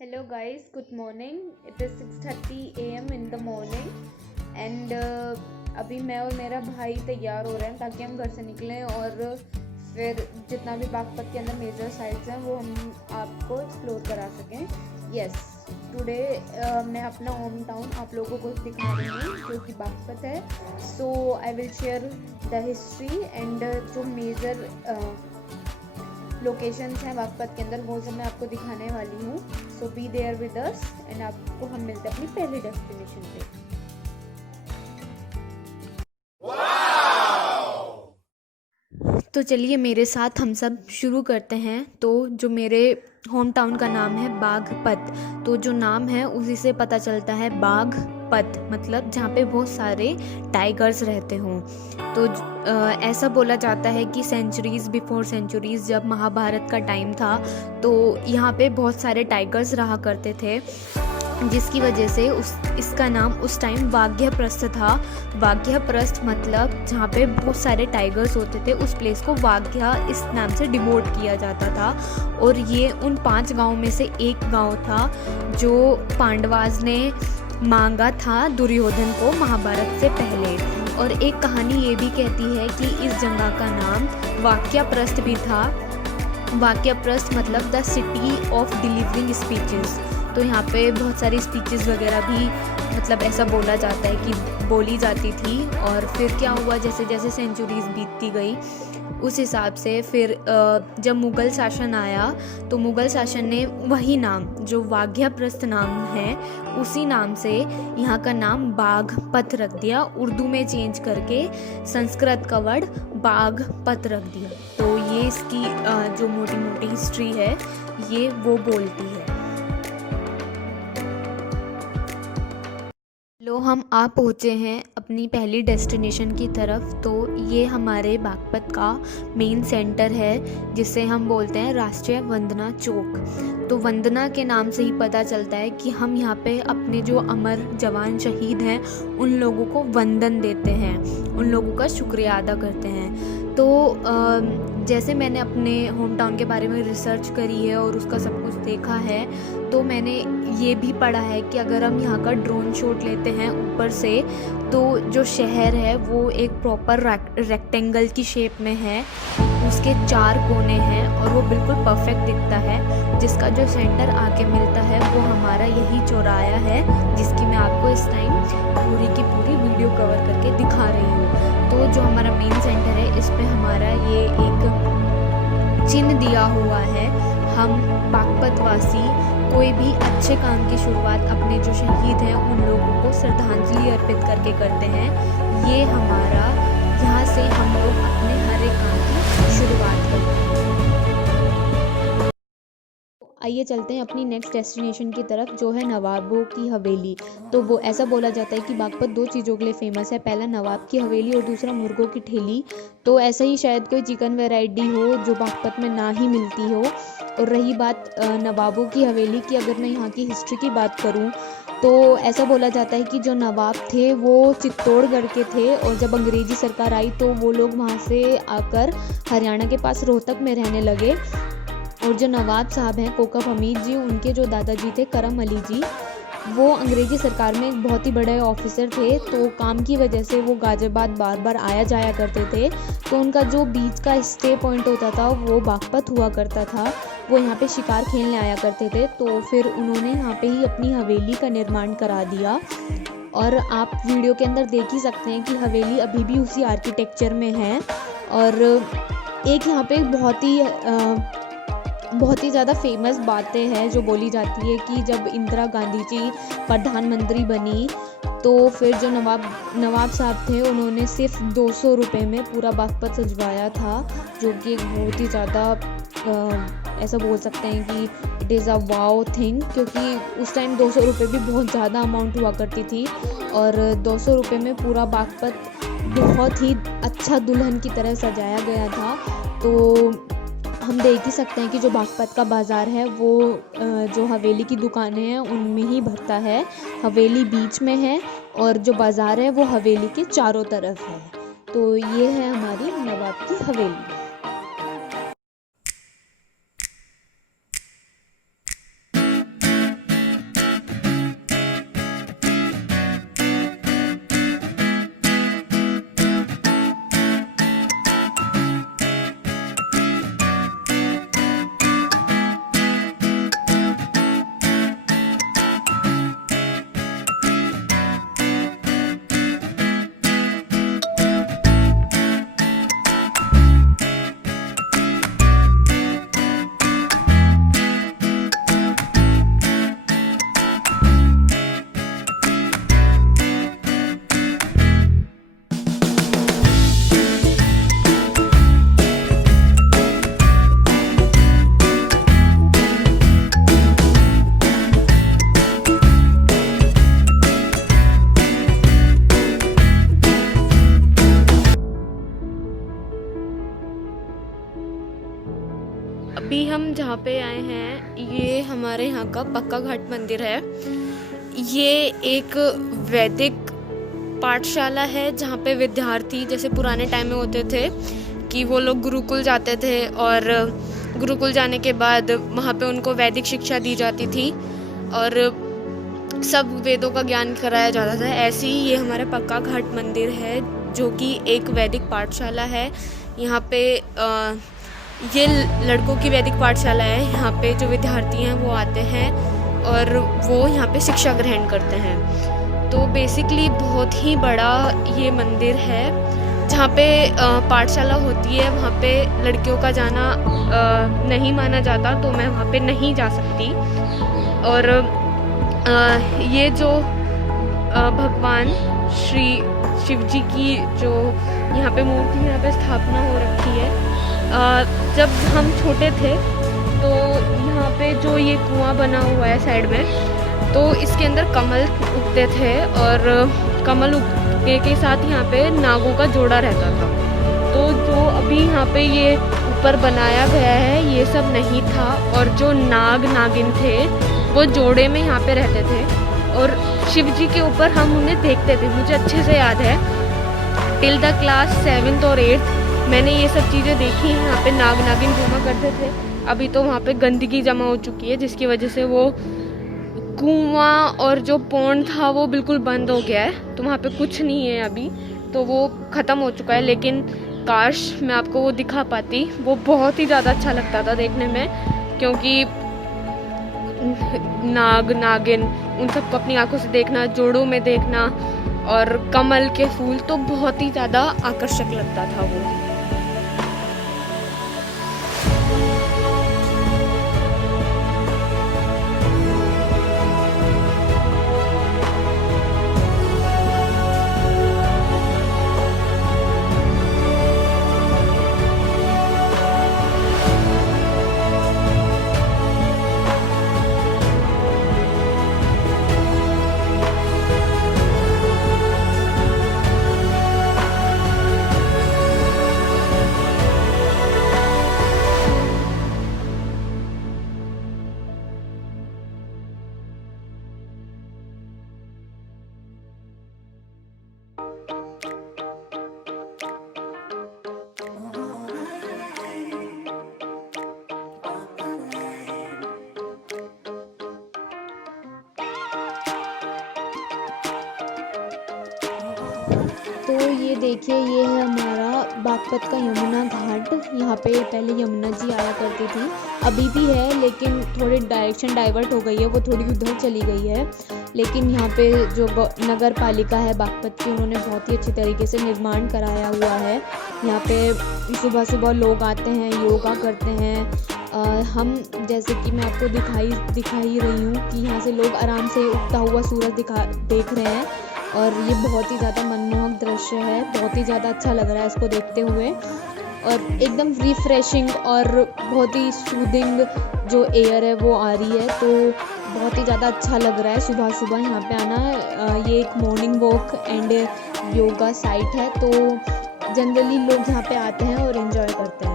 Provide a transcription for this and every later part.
Hello guys, good morning. It is 6:30 a.m. in the morning and अभी मैं और मेरा भाई तैयार हो रहे हैं ताकि हम घर से निकलें और फिर जितना भी बागपत के अंदर मेजर साइट्स हैं वो हम आपको एक्सप्लोर करा सकें। यस, टुडे मैं अपना होम टाउन आप लोगों को दिखा रही हूँ जो कि बागपत है। So I will share the history and जो मेजर लोकेशंस हैं बागपत के अंदर वो सब मैं आपको दिखाने वाली हूँ। So be there with us and आपको हम मिलते हैं अपनी पहली डेस्टिनेशन पे। तो चलिए मेरे साथ हम सब शुरू करते हैं। तो जो मेरे होम टाउन का नाम है बागपत, तो जो नाम है उसी से पता चलता है बागपत मतलब जहाँ पे बहुत सारे टाइगर्स रहते हों। तो ऐसा बोला जाता है कि सेंचुरीज़ बिफोर सेंचुरीज़ जब महाभारत का टाइम था तो यहाँ पे बहुत सारे टाइगर्स रहा करते थे, जिसकी वजह से इसका नाम उस टाइम वाघ्यप्रस्थ था। वाघ्यप्रस्थ मतलब जहाँ पे बहुत सारे टाइगर्स होते थे उस प्लेस को वाघ्य इस नाम से डिवोट किया जाता था। और ये उन 5 गाँव में से एक गाँव था जो पांडवाज ने मांगा था दुर्योधन को महाभारत से पहले। और एक कहानी ये भी कहती है कि इस जगह का नाम वाक्यप्रस्थ भी था। वाक्यप्रस्थ मतलब the city of delivering speeches. तो यहाँ पे बहुत सारी स्पीचेस वगैरह भी मतलब ऐसा बोला जाता है कि बोली जाती थी। और फिर क्या हुआ, जैसे जैसे सेंचुरीज बीतती गई उस हिसाब से फिर जब मुग़ल शासन आया तो मुग़ल शासन ने वही नाम जो वाघ्यप्रस्थ नाम है उसी नाम से यहाँ का नाम बागपत रख दिया, उर्दू में चेंज करके संस्कृत का वर्ड बागपत रख दिया। तो ये इसकी जो मोटी मोटी हिस्ट्री है ये वो बोलती है। लो हम आ पहुँचे हैं अपनी पहली डेस्टिनेशन की तरफ। तो ये हमारे बागपत का मेन सेंटर है जिसे हम बोलते हैं राष्ट्रीय वंदना चौक। तो वंदना के नाम से ही पता चलता है कि हम यहाँ पे अपने जो अमर जवान शहीद हैं उन लोगों को वंदन देते हैं, उन लोगों का शुक्रिया अदा करते हैं। तो जैसे मैंने अपने होम टाउन के बारे में रिसर्च करी है और उसका सब कुछ देखा है तो मैंने ये भी पढ़ा है कि अगर हम यहाँ का ड्रोन शॉट लेते हैं ऊपर से तो जो शहर है वो एक प्रॉपर रेक्टेंगल की शेप में है, उसके 4 कोने हैं और वो बिल्कुल परफेक्ट दिखता है, जिसका जो सेंटर आके मिलता है वो हमारा यही चौराहा है जिसकी मैं आपको इस टाइम पूरी की पूरी वीडियो कवर करके दिखा रही हूँ। तो जो हमारा मेन सेंटर है इस पे हमारा ये एक चिन्ह दिया हुआ है। हम बागपत वासी कोई भी अच्छे काम की शुरुआत अपने जो शहीद हैं उन लोगों को श्रद्धांजलि अर्पित करके करते हैं। ये हमारा यहाँ से हम लोग अपने हर एक काम की शुरुआत करते हैं। आइए चलते हैं अपनी नेक्स्ट डेस्टिनेशन की तरफ जो है नवाबों की हवेली। तो वो ऐसा बोला जाता है कि बागपत 2 चीज़ों के लिए फेमस है, पहला नवाब की हवेली और दूसरा मुर्गों की ठेली। तो ऐसा ही शायद कोई चिकन वैरायटी हो जो बागपत में ना ही मिलती हो। और रही बात नवाबों की हवेली की, अगर मैं यहाँ की हिस्ट्री की बात करूँ तो ऐसा बोला जाता है कि जो नवाब थे वो चित्तौड़गढ़ के थे और जब अंग्रेज़ी सरकार आई तो वो लोग वहाँ से आकर हरियाणा के पास रोहतक में रहने लगे। और जो नवाब साहब हैं कोकब हमीद जी, उनके जो दादाजी थे करम अली जी, वो अंग्रेज़ी सरकार में एक बहुत ही बड़े ऑफिसर थे। तो काम की वजह से वो गाजियाबाद बार बार आया जाया करते थे। तो उनका जो बीच का स्टे पॉइंट होता था वो बागपत हुआ करता था। वो यहाँ पे शिकार खेलने आया करते थे। तो फिर उन्होंने यहाँ पे ही अपनी हवेली का निर्माण करा दिया। और आप वीडियो के अंदर देख ही सकते हैं कि हवेली अभी भी उसी आर्किटेक्चर में है। और एक यहाँ पे बहुत ही ज़्यादा फेमस बातें हैं जो बोली जाती है कि जब इंदिरा गांधी जी प्रधानमंत्री बनी तो फिर जो नवाब साहब थे उन्होंने सिर्फ 200 रुपये में पूरा बागपत सजवाया था, जो कि एक बहुत ही ज़्यादा ऐसा बोल सकते हैं कि it is a wow thing, क्योंकि उस टाइम 200 रुपये भी बहुत ज़्यादा अमाउंट हुआ करती थी। और 200 रुपये में पूरा बागपत बहुत ही अच्छा दुल्हन की तरह सजाया गया था। तो हम देख ही सकते हैं कि जो बागपत का बाज़ार है वो जो हवेली की दुकानें हैं उनमें ही भरता है। हवेली बीच में है और जो बाज़ार है वो हवेली के चारों तरफ है। तो ये है हमारी नवाब की हवेली। अभी हम जहाँ पे आए हैं ये हमारे यहाँ का पक्का घाट मंदिर है। ये एक वैदिक पाठशाला है जहाँ पे विद्यार्थी जैसे पुराने टाइम में होते थे कि वो लोग गुरुकुल जाते थे और गुरुकुल जाने के बाद वहाँ पे उनको वैदिक शिक्षा दी जाती थी और सब वेदों का ज्ञान कराया जाता था। ऐसे ही ये हमारा पक्का घाट मंदिर है जो कि एक वैदिक पाठशाला है। यहाँ पे ये लड़कों की वैदिक पाठशाला है। यहाँ पे जो विद्यार्थी हैं वो आते हैं और वो यहाँ पे शिक्षा ग्रहण करते हैं। तो बेसिकली बहुत ही बड़ा ये मंदिर है। जहाँ पे पाठशाला होती है वहाँ पे लड़कियों का जाना नहीं माना जाता, तो मैं वहाँ पे नहीं जा सकती। और ये जो भगवान श्री शिव जी की जो यहाँ पे मूर्ति यहाँ पे स्थापना हो रखी है। जब हम छोटे थे तो यहाँ पे जो ये कुआं बना हुआ है साइड में, तो इसके अंदर कमल उगते थे और कमल उगने के साथ यहाँ पे नागों का जोड़ा रहता था। तो जो अभी यहाँ पे ये ऊपर बनाया गया है ये सब नहीं था, और जो नाग नागिन थे वो जोड़े में यहाँ पे रहते थे और शिव जी के ऊपर हम उन्हें देखते थे। मुझे अच्छे से याद है टिल द क्लास 7th और 8th मैंने ये सब चीज़ें देखी हैं। यहाँ पे नाग नागिन घूमा करते थे। अभी तो वहाँ पे गंदगी जमा हो चुकी है जिसकी वजह से वो कुआं और जो पौंड था वो बिल्कुल बंद हो गया है, तो वहाँ पे कुछ नहीं है अभी, तो वो ख़त्म हो चुका है। लेकिन काश मैं आपको वो दिखा पाती, वो बहुत ही ज़्यादा अच्छा लगता था देखने में, क्योंकि नाग नागिन उन सबको अपनी आंखों से देखना, जोड़ों में देखना और कमल के फूल, तो बहुत ही ज़्यादा आकर्षक लगता था वो। तो ये देखिए ये है हमारा बागपत का यमुना घाट। यहाँ पे पहले यमुना जी आया करती थी, अभी भी है लेकिन थोड़ी डायरेक्शन डाइवर्ट हो गई है, वो थोड़ी उधर चली गई है। लेकिन यहाँ पे जो नगर पालिका है बागपत की, उन्होंने बहुत ही अच्छी तरीके से निर्माण कराया हुआ है। यहाँ पे सुबह सुबह लोग आते हैं, योगा करते हैं। हम जैसे कि मैं आपको दिखा ही रही हूँ कि यहाँ से लोग आराम से उगता हुआ सूरज देख रहे हैं और ये बहुत ही ज़्यादा मनमोहक दृश्य है। बहुत ही ज़्यादा अच्छा लग रहा है इसको देखते हुए, और एकदम रिफ्रेशिंग और बहुत ही सूदिंग जो एयर है वो आ रही है, तो बहुत ही ज़्यादा अच्छा लग रहा है सुबह सुबह यहाँ पे आना। ये एक morning walk and yoga site है, तो जनरली लोग यहाँ पे आते हैं और एंजॉय करते हैं।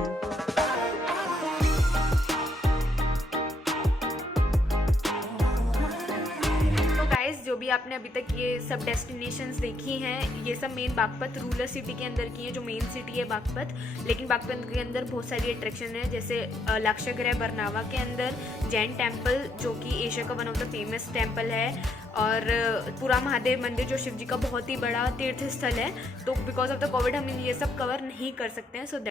जो भी आपने अभी तक ये सब डेस्टिनेशंस देखी हैं, ये सब मेन बागपत रूरल सिटी के अंदर की हैं, जो मेन सिटी है बागपत। लेकिन बागपत के अंदर बहुत सारी अट्रैक्शन है, जैसे लाक्षागृह बरनावा के अंदर जैन टेम्पल जो कि एशिया का one of the famous temple है, और पूरा महादेव मंदिर जो शिव जी का बहुत ही बड़ा तीर्थ स्थल है। तो बिकॉज ऑफ द कोविड हम ये सब कवर नहीं कर सकते हैं, सो